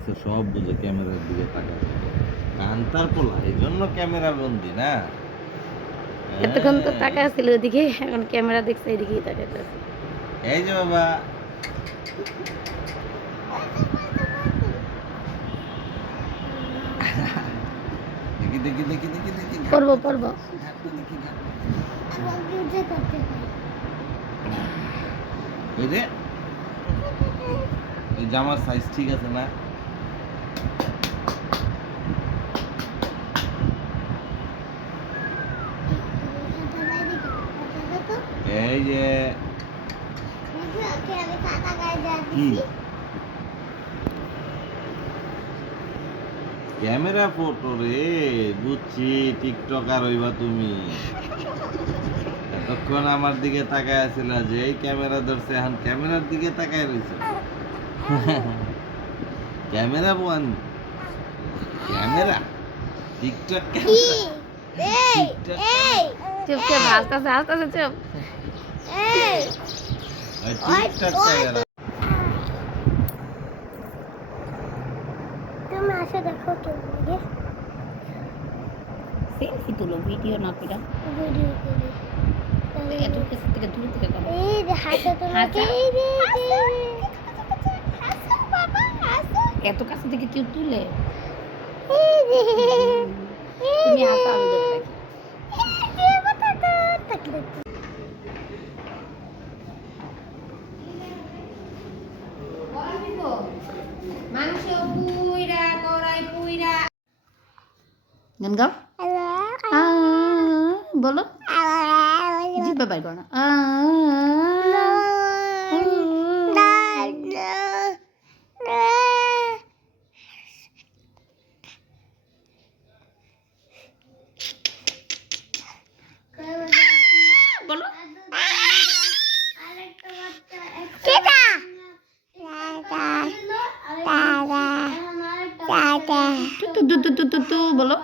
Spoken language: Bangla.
দেখছে সব বুঝে ক্যামেরার দিকে তাকায় কান্তার পোলা এই জন্য ক্যামেরা বন্দি না এতক্ষণ তো তাকা ছিল ওদিকে, এখন ক্যামেরা দেখছে এদিকেই তাকাইতেছে। এই যে বাবা দেখি দেখি দেখি দেখি দেখি পড়বো পড়বো। ওই যে ওই জামার সাইজ ঠিক আছে না এই যে কি ক্যামেরা ফটো রে বুঝছি টিকটকার হইবা তুমি এতক্ষণ আমার দিকে তাকায় আছিল যে এই ক্যামেরা ধরছে এখন ক্যামেরার দিকে তাকায় রয়েছে ক্যামেরা বোন ক্যামেরা টিকটক চুপ চুপ, হাসতেছে হাসতেছে, চুপ। টিকটক ক্যামেরা তুমি আসো দেখো তোমাকে সেলফি তুলো, ভিডিও না করে। ভিডিও করি এত কাছ থেকে দূর থেকে করো। এই যে হাসো তোমাকে, এই যে হাসো বাবা হাসো, এত কাছ থেকে কেউ তুলে? এই যে তুমি হাসো, আমি ধরে রাখি। মাংস পুইরা, কড়াই পুইরা। গান গাও। বলো, জিব্বা বাইর করো না। বলো, বলো।